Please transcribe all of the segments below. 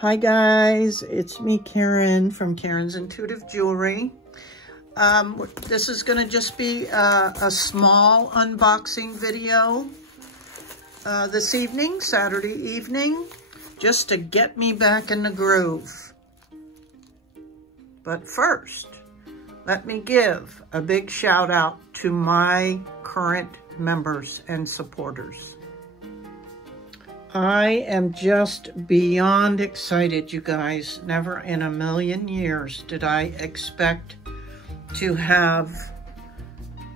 Hi guys, it's me Karen from Karen's Intuitive Jewelry. This is going to just be a small unboxing video this evening, Saturday evening, just to get me back in the groove. But first, let me give a big shout out to my current members and supporters. I am just beyond excited, you guys. Never in a million years did I expect to have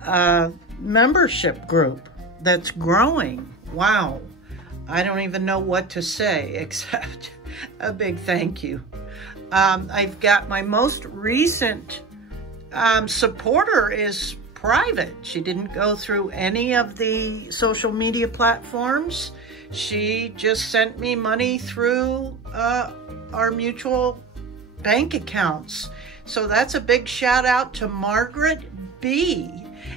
a membership group that's growing. Wow. I don't even know what to say except a big thank you. I've got my most recent supporter is private. She didn't go through any of the social media platforms. She just sent me money through our mutual bank accounts. So that's a big shout out to Margaret B.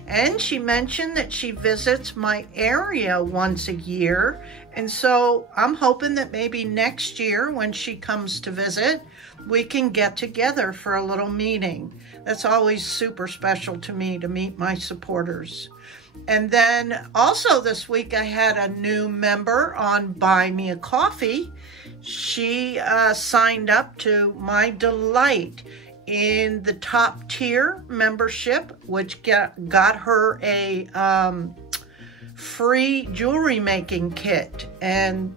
And she mentioned that she visits my area once a year. And so I'm hoping that maybe next year when she comes to visit, we can get together for a little meeting. That's always super special to me to meet my supporters. And then also this week I had a new member on Buy Me a Coffee. She signed up to my delight in the top tier membership, which got her a free jewelry making kit. And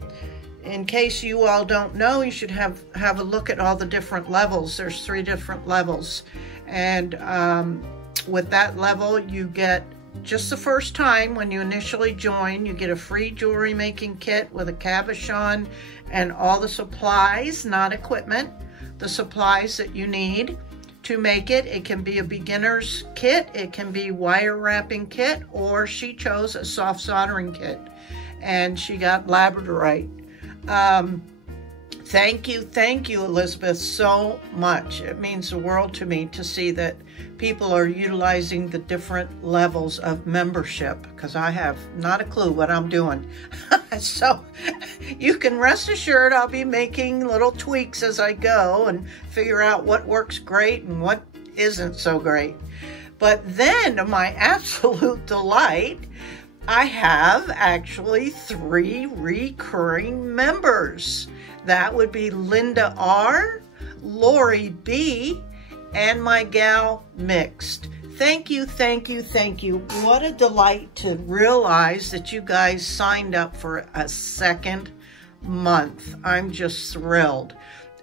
in case you all don't know, you should have a look at all the different levels. There's 3 different levels. And with that level, you get, just the first time when you initially join, you get a free jewelry making kit with a cabochon and all the supplies, not equipment, the supplies that you need to make it. It can be a beginner's kit, it can be wire wrapping kit, or she chose a soft soldering kit and she got labradorite. Thank you, Elizabeth, so much. It means the world to me to see that people are utilizing the different levels of membership, because I have not a clue what I'm doing. So you can rest assured I'll be making little tweaks as I go and figure out what works great and what isn't so great. But then, to my absolute delight, I have actually 3 recurring members. That would be Linda R, Lori B, and my gal Mixed. Thank you. What a delight to realize that you guys signed up for a second month. I'm just thrilled.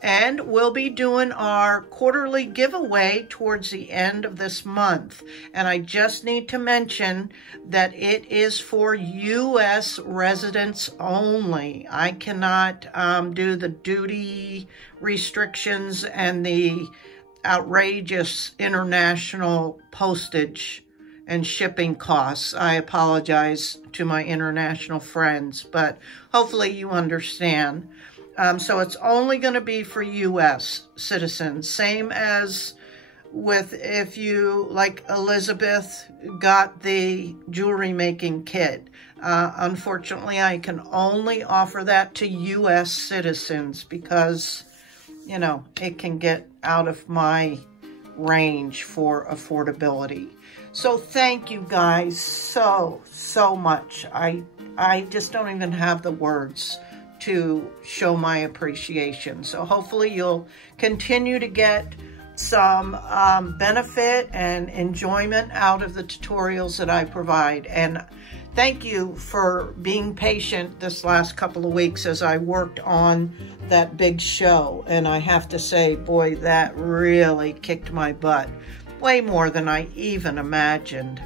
And we'll be doing our quarterly giveaway towards the end of this month. And I just need to mention that it is for U.S. residents only. I cannot do the duty restrictions and the outrageous international postage and shipping costs. I apologize to my international friends, but hopefully you understand. So it's only going to be for U.S. citizens, same as with if you, like Elizabeth, got the jewelry making kit. Unfortunately, I can only offer that to U.S. citizens because, you know, it can get out of my range for affordability. So thank you guys so much. I just don't even have the words to show my appreciation. So hopefully you'll continue to get some benefit and enjoyment out of the tutorials that I provide. And thank you for being patient this last couple of weeks as I worked on that big show. And I have to say, boy, that really kicked my butt. Way more than I even imagined.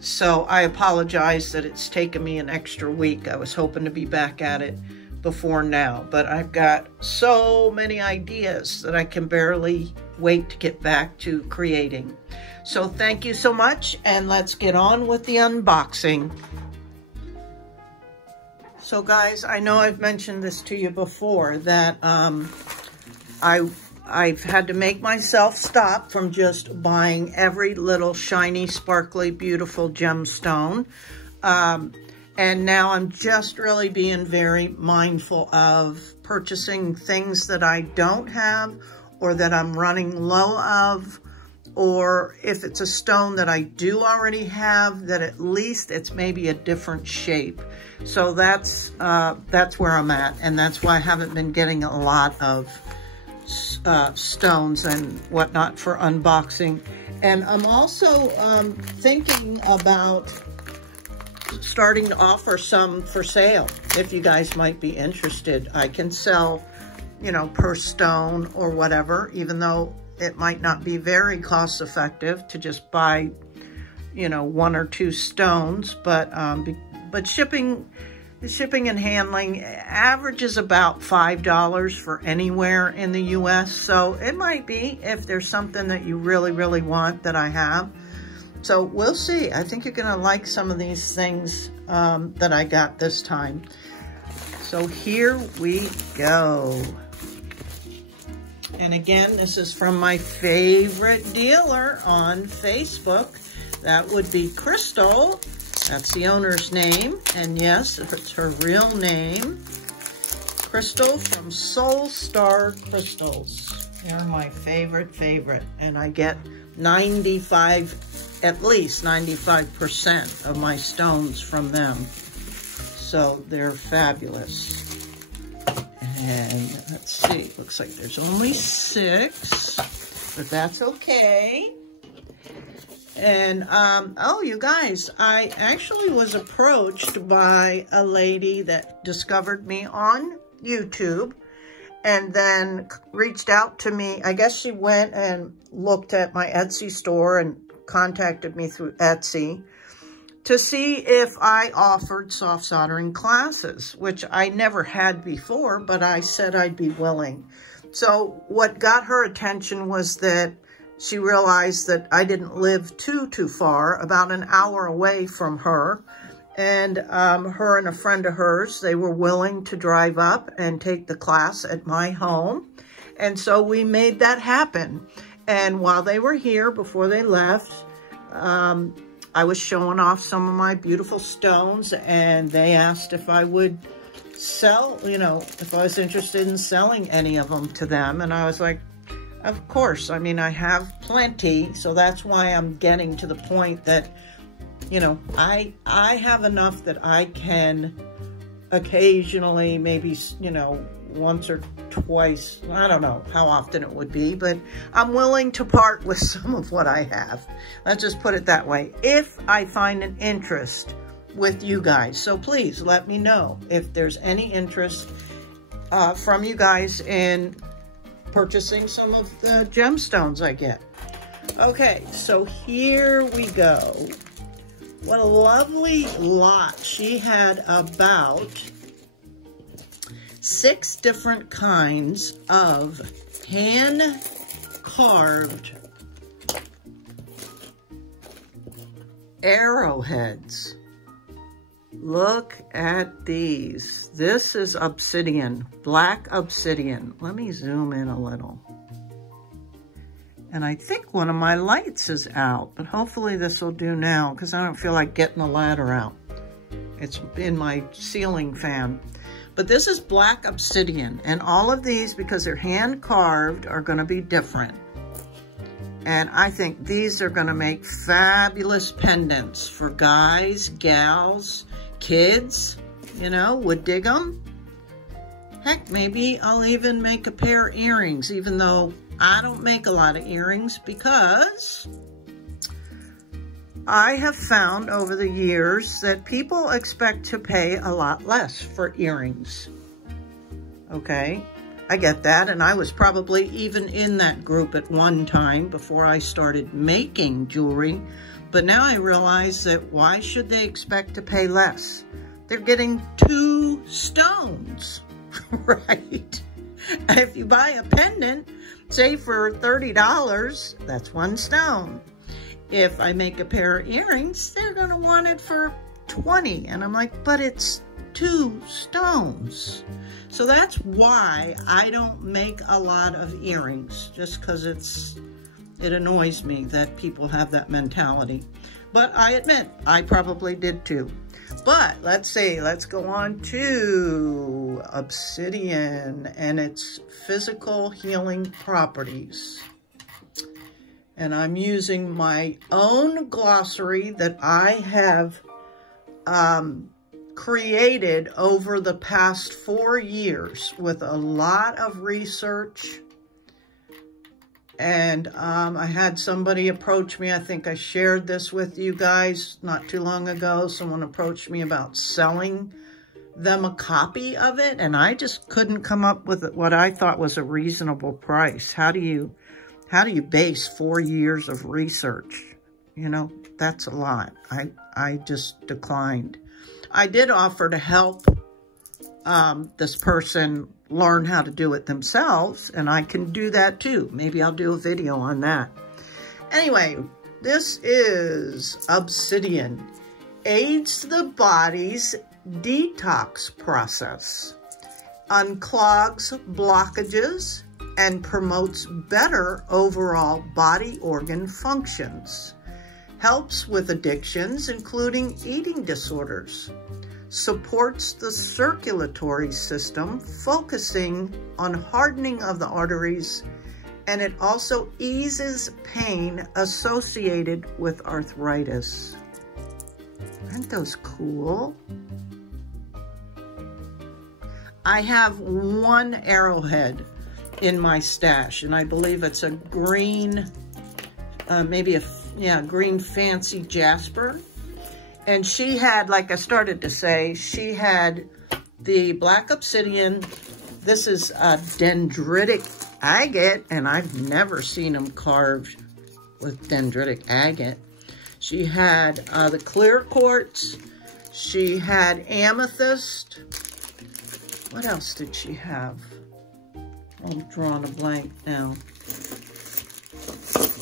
So I apologize that it's taken me an extra week. I was hoping to be back at it before now, but I've got so many ideas that I can barely wait to get back to creating. So thank you so much, and let's get on with the unboxing. So guys, I know I've mentioned this to you before, that I've had to make myself stop from just buying every little shiny, sparkly, beautiful gemstone. And now I'm just really being very mindful of purchasing things that I don't have or that I'm running low of, or if it's a stone that I do already have, that at least it's maybe a different shape. So that's where I'm at, and that's why I haven't been getting a lot of stones and whatnot for unboxing. And I'm also thinking about starting to offer some for sale. If you guys might be interested, I can sell, you know, per stone or whatever, even though it might not be very cost effective to just buy, you know, 1 or 2 stones, but shipping and handling averages about $5 for anywhere in the US. So it might be, if there's something that you really, really want that I have. So we'll see. I think you're gonna like some of these things that I got this time. So here we go. And again, this is from my favorite dealer on Facebook. That would be Crystal. That's the owner's name. And yes, it's her real name. Crystal from Soul Star Crystals. They're my favorite. And I get at least 95% of my stones from them. So they're fabulous. And let's see, looks like there's only 6, but that's okay. And, oh, you guys, I actually was approached by a lady that discovered me on YouTube and then reached out to me. I guess she went and looked at my Etsy store and contacted me through Etsy to see if I offered soft soldering classes, which I never had before, but I said I'd be willing. So what got her attention was that she realized that I didn't live too far, about an hour away from her. And her and a friend of hers, they were willing to drive up and take the class at my home. And so we made that happen. And while they were here, before they left, I was showing off some of my beautiful stones, and they asked if I would sell, you know, if I was interested in selling any of them to them. And I was like, of course. I mean, I have plenty, so that's why I'm getting to the point that, you know, I have enough that I can occasionally, maybe, you know, once or twice, I don't know how often it would be, but I'm willing to part with some of what I have. Let's just put it that way, if I find an interest with you guys. So please let me know if there's any interest from you guys in purchasing some of the gemstones I get. Okay, so here we go. What a lovely lot. She had about 6 different kinds of hand-carved arrowheads. Look at these. This is obsidian, black obsidian. Let me zoom in a little. And I think one of my lights is out, but hopefully this will do now because I don't feel like getting the ladder out. It's in my ceiling fan. But this is black obsidian, and all of these, because they're hand carved, are going to be different. And I think these are going to make fabulous pendants for guys, gals, kids, you know, would dig them. Heck, maybe I'll even make a pair of earrings, even though I don't make a lot of earrings, because I have found over the years that people expect to pay a lot less for earrings. Okay, I get that, and I was probably even in that group at one time before I started making jewelry. But now I realize that why should they expect to pay less? They're getting 2 stones, right? If you buy a pendant, say for $30, that's 1 stone. If I make a pair of earrings, they're gonna want it for $20. And I'm like, but it's 2 stones. So that's why I don't make a lot of earrings, just because it annoys me that people have that mentality. But I admit, I probably did too. But let's see, let's go on to Obsidian and its physical healing properties. And I'm using my own glossary that I have created over the past 4 years with a lot of research. And I had somebody approach me. I think I shared this with you guys not too long ago. Someone approached me about selling them a copy of it, and I just couldn't come up with what I thought was a reasonable price. How do you base 4 years of research? You know, that's a lot. I just declined. I did offer to help this person learn how to do it themselves, and I can do that too. Maybe I'll do a video on that. Anyway, this is Obsidian. Aids the body's detox process, unclogs blockages, and promotes better overall body organ functions. Helps with addictions, including eating disorders. Supports the circulatory system, focusing on hardening of the arteries, and it also eases pain associated with arthritis. Aren't those cool? I have one arrowhead in my stash, and I believe it's a green, green fancy jasper. And she had, like I started to say, she had the black obsidian. This is a dendritic agate, and I've never seen them carved with dendritic agate. She had the clear quartz. She had amethyst. What else did she have? I'm drawing a blank now.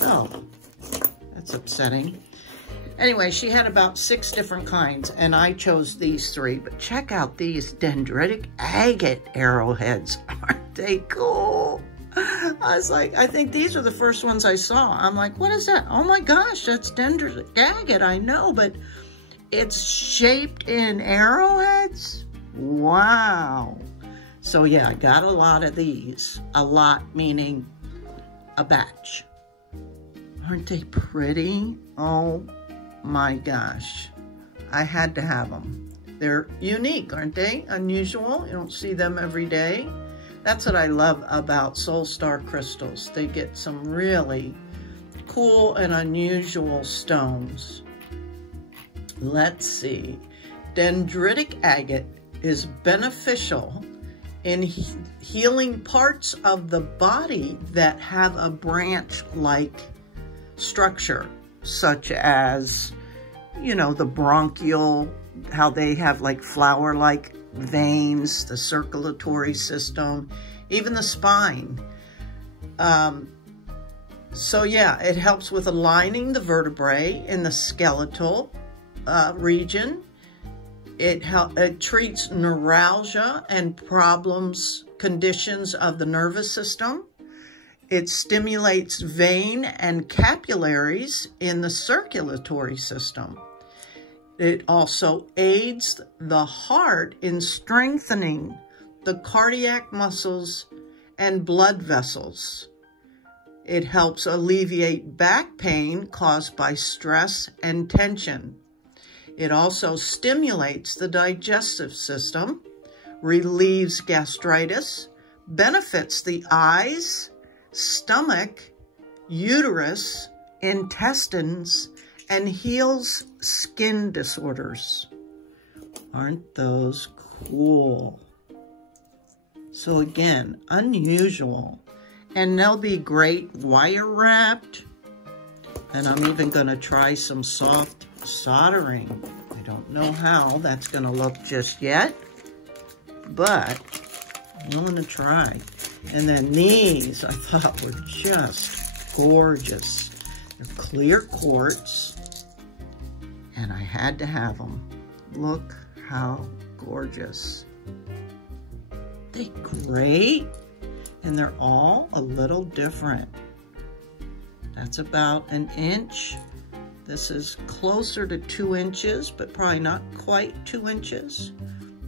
Oh, that's upsetting. Anyway, she had about 6 different kinds, and I chose these 3. But check out these dendritic agate arrowheads. Aren't they cool? I was like, I think these are the first ones I saw. I'm like, what is that? Oh my gosh, that's dendritic agate. I know, but it's shaped in arrowheads? Wow. So yeah, I got a lot of these. A lot meaning a batch. Aren't they pretty? Oh my gosh, I had to have them. They're unique, aren't they? Unusual. You don't see them every day. That's what I love about Soul Star crystals. They get some really cool and unusual stones. Let's see. Dendritic agate is beneficial in healing parts of the body that have a branch-like structure, such as, you know, the bronchial, how they have like flower-like veins, the circulatory system, even the spine. So yeah, it helps with aligning the vertebrae in the skeletal region. It treats neuralgia and conditions of the nervous system. It stimulates vein and capillaries in the circulatory system. It also aids the heart in strengthening the cardiac muscles and blood vessels. It helps alleviate back pain caused by stress and tension. It also stimulates the digestive system, relieves gastritis, benefits the eyes, stomach, uterus, intestines, and heals skin disorders. Aren't those cool? So again, unusual. And they'll be great wire wrapped. And I'm even gonna try some soft soldering. I don't know how that's gonna look just yet, but I'm gonna try. And then these I thought were just gorgeous. They're clear quartz, and I had to have them. Look how gorgeous. They're great, and they're all a little different. That's about 1 inch. This is closer to 2 inches, but probably not quite 2 inches.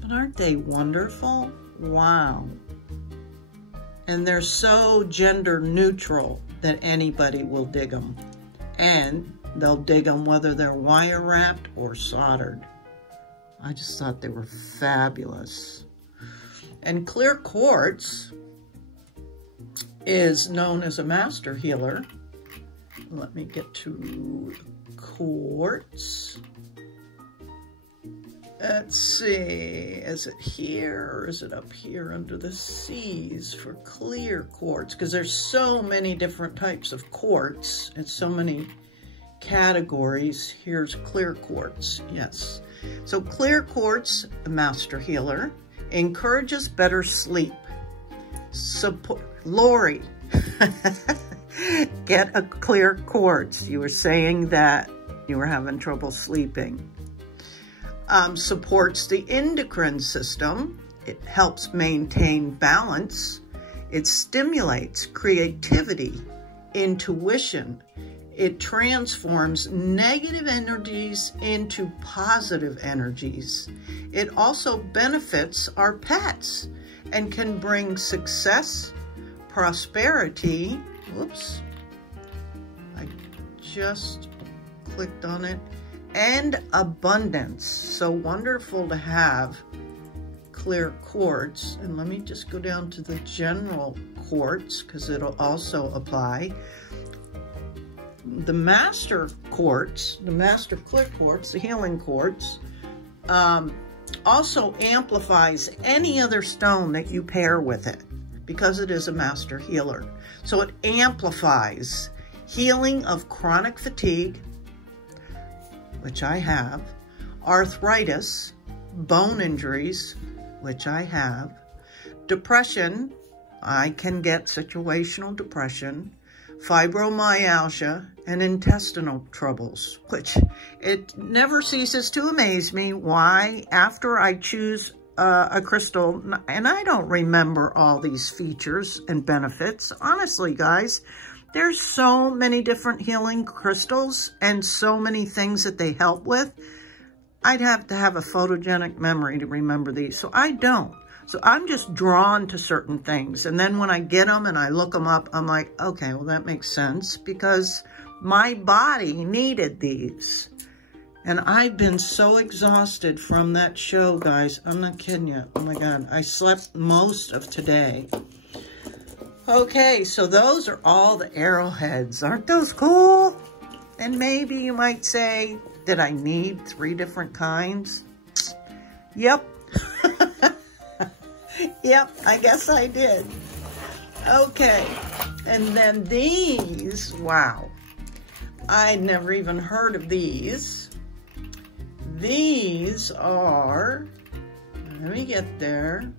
But aren't they wonderful? Wow. And they're so gender neutral that anybody will dig them. And they'll dig them whether they're wire wrapped or soldered. I just thought they were fabulous. And clear quartz is known as a master healer. Let me get to quartz. Let's see, is it here or is it up here under the C's for clear quartz? Because there's so many different types of quartz and so many categories. Here's clear quartz, yes. So clear quartz, a master healer, encourages better sleep. Support, Lori, get a clear quartz. You were saying that you were having trouble sleeping. Supports the endocrine system. It helps maintain balance. It stimulates creativity, intuition. It transforms negative energies into positive energies. It also benefits our pets and can bring success, prosperity. Whoops, I just clicked on it. And abundance. So wonderful to have clear quartz. And let me just go down to the general quartz because it'll also apply. The master quartz, the master clear quartz, the healing quartz, also amplifies any other stone that you pair with it because it is a master healer. So it amplifies healing of chronic fatigue, which I have, arthritis, bone injuries, which I have, depression, I can get situational depression, fibromyalgia, and intestinal troubles, which it never ceases to amaze me why after I choose a crystal, and I don't remember all these features and benefits, honestly guys, there's so many different healing crystals and so many things that they help with. I'd have to have a photogenic memory to remember these, so I don't. So I'm just drawn to certain things. And then when I get them and I look them up, I'm like, okay, well that makes sense because my body needed these. And I've been so exhausted from that show, guys. I'm not kidding you. Oh my God, I slept most of today. Okay, so those are all the arrowheads. Aren't those cool? And maybe you might say, did I need 3 different kinds? Yep. Yep, I guess I did. Okay, and then these, wow. I'd never even heard of these. These are, let me get there.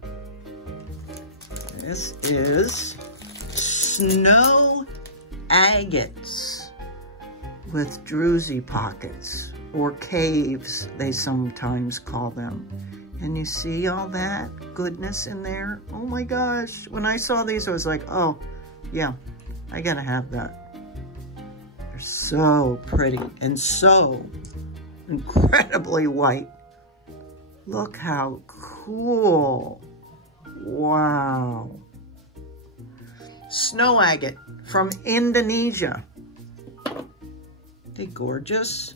This is snow agates with druzy pockets, or caves, they sometimes call them. And you see all that goodness in there? Oh my gosh. When I saw these, I was like, oh, yeah, I gotta have that. They're so pretty and so incredibly white. Look how cool. Wow. Snow agate from Indonesia. They gorgeous.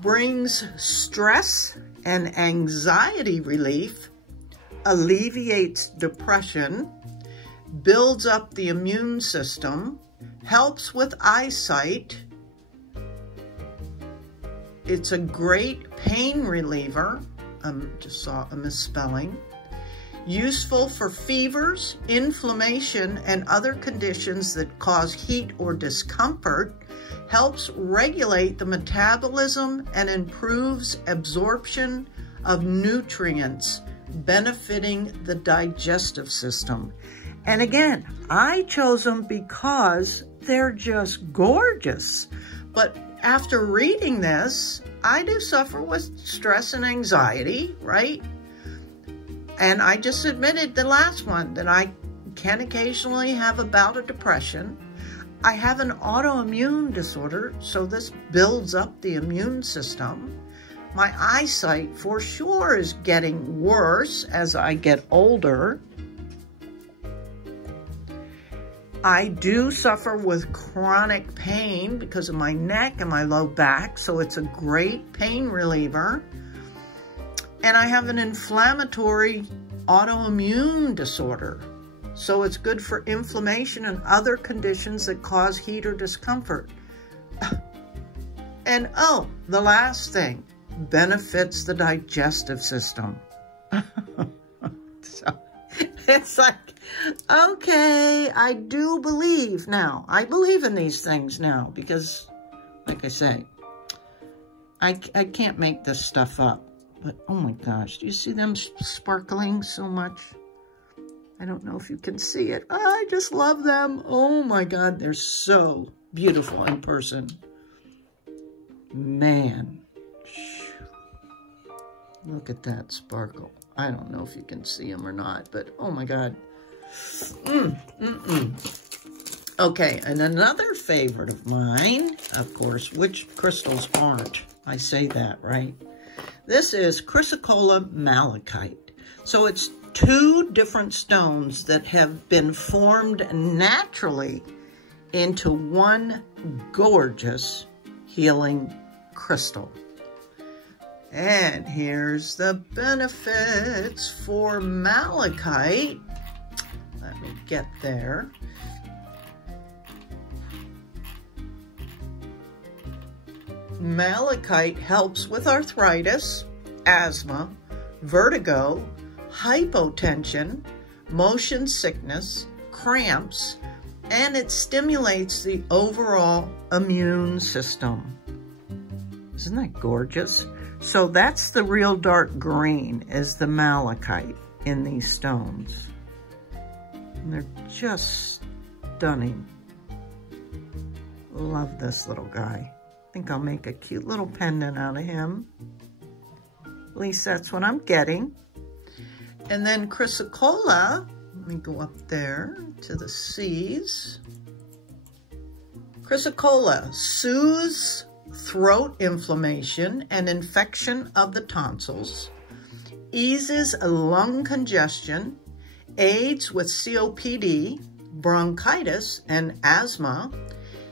Brings stress and anxiety relief, alleviates depression, builds up the immune system, helps with eyesight. It's a great pain reliever. Just saw a misspelling. Useful for fevers, inflammation, and other conditions that cause heat or discomfort. Helps regulate the metabolism and improves absorption of nutrients, benefiting the digestive system. And again, I chose them because they're just gorgeous. But after reading this, I do suffer with stress and anxiety, right? And I just admitted the last one that I can occasionally have a bout of depression. I have an autoimmune disorder, so this builds up the immune system. My eyesight for sure is getting worse as I get older. I do suffer with chronic pain because of my neck and my low back, so it's a great pain reliever. And I have an inflammatory autoimmune disorder, so it's good for inflammation and other conditions that cause heat or discomfort. And oh, the last thing, benefits the digestive system. So it's like, okay, I do believe now. I believe in these things now because, like I say, I can't make this stuff up. But, oh my gosh, do you see them sparkling so much? I don't know if you can see it. I just love them. Oh my God, they're so beautiful in person. Man. Look at that sparkle. I don't know if you can see them or not, but oh my God. Okay, and another favorite of mine, of course, which crystals aren't? I say that, right? This is Cacola Malachite. So it's two different stones that have been formed naturally into one gorgeous healing crystal. And here's the benefits for malachite. Let me get there. Malachite helps with arthritis, asthma, vertigo, hypotension, motion sickness, cramps, and it stimulates the overall immune system. Isn't that gorgeous? So that's the real dark green, is the malachite in these stones. And they're just stunning. Love this little guy. I think I'll make a cute little pendant out of him. At least that's what I'm getting. And then Cacola, let me go up there to the C's. Cacola soothes throat inflammation and infection of the tonsils, eases lung congestion, aids with COPD, bronchitis, and asthma,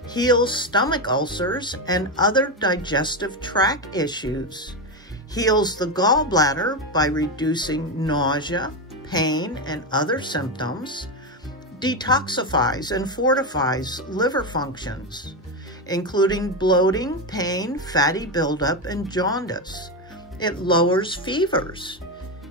heals stomach ulcers and other digestive tract issues, heals the gallbladder by reducing nausea, pain, and other symptoms, detoxifies and fortifies liver functions, including bloating, pain, fatty buildup, and jaundice. It lowers fevers.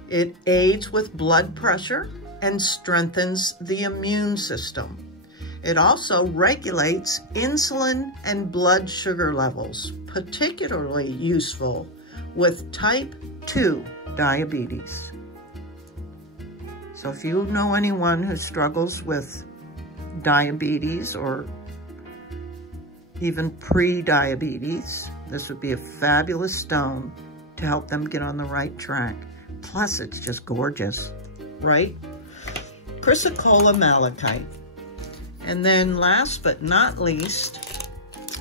It aids with blood pressure and strengthens the immune system. It also regulates insulin and blood sugar levels, particularly useful with type 2 diabetes. So if you know anyone who struggles with diabetes or even pre-diabetes, this would be a fabulous stone to help them get on the right track. Plus, it's just gorgeous, right? Cacola Malachite. And then last but not least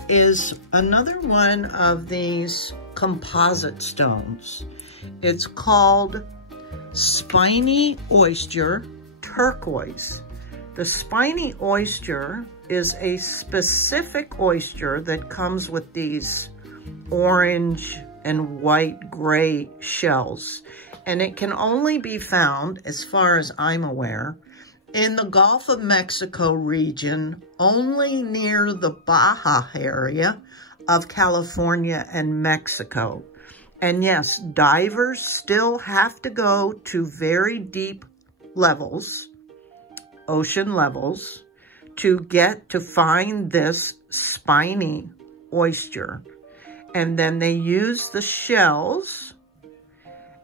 is another one of these composite stones. It's called Spiny Oyster Turquoise. The spiny oyster is a specific oyster that comes with these orange and white gray shells. And it can only be found, as far as I'm aware, in the Gulf of Mexico region, only near the Baja area of California and Mexico. And yes, divers still have to go to very deep levels, ocean levels, to find this spiny oyster. And then they use the shells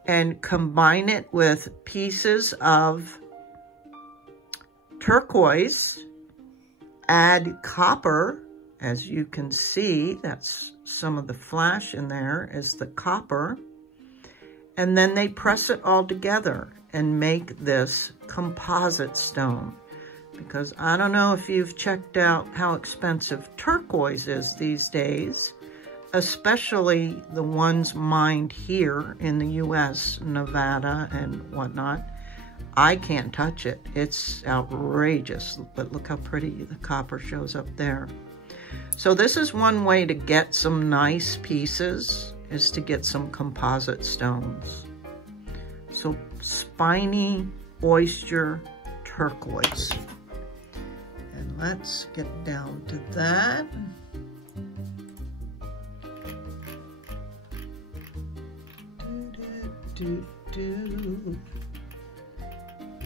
and combine it with pieces of turquoise, add copper. As you can see, that's some of the flash in there is the copper. And then they press it all together and make this composite stone. because I don't know if you've checked out how expensive turquoise is these days, especially the ones mined here in the US, Nevada and whatnot. I can't touch it. It's outrageous, but look how pretty the copper shows up there. So this is one way to get some nice pieces, is to get some composite stones. So spiny oyster turquoise. And let's get down to that.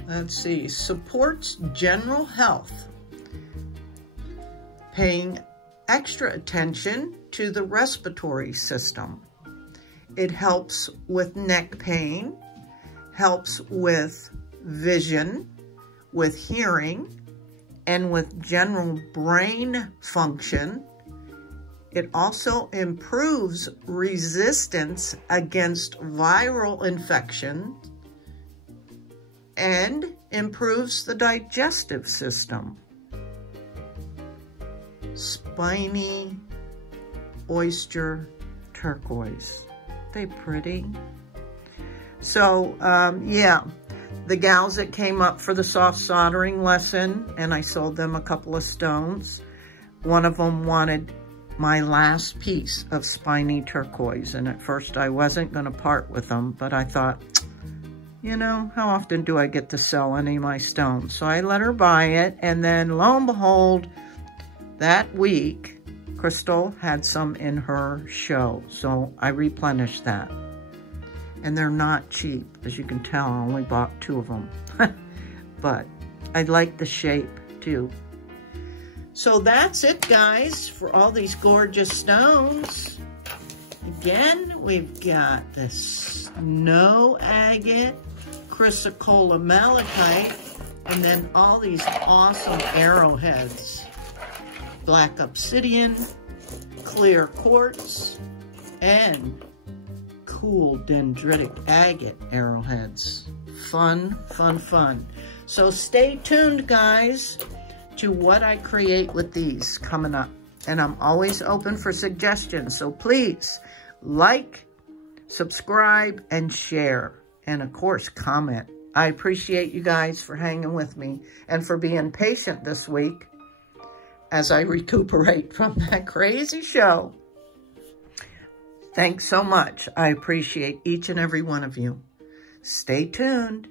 Let's see, supports general health, paying extra attention to the respiratory system. It helps with neck pain, helps with vision, with hearing, and with general brain function. It also improves resistance against viral infection and improves the digestive system. Spiny oyster turquoise. They pretty. So, yeah, the gals that came up for the soft soldering lesson, and I sold them a couple of stones. One of them wanted my last piece of spiny turquoise, and at first I wasn't going to part with them, but I thought, you know, how often do I get to sell any of my stones? So I let her buy it, and then lo and behold, that week, Crystal had some in her show, so I replenished that. And they're not cheap, as you can tell. I only bought 2 of them. But I like the shape, too. So that's it, guys, for all these gorgeous stones. Again, we've got the snow agate, Cacola Malachite, and then all these awesome arrowheads. Black obsidian, clear quartz, and cool dendritic agate arrowheads. Fun, fun, fun. So stay tuned, guys, to what I create with these coming up. And I'm always open for suggestions. So please like, subscribe, and share. And of course, comment. I appreciate you guys for hanging with me and for being patient this week as I recuperate from that crazy show. Thanks so much. I appreciate each and every one of you. Stay tuned.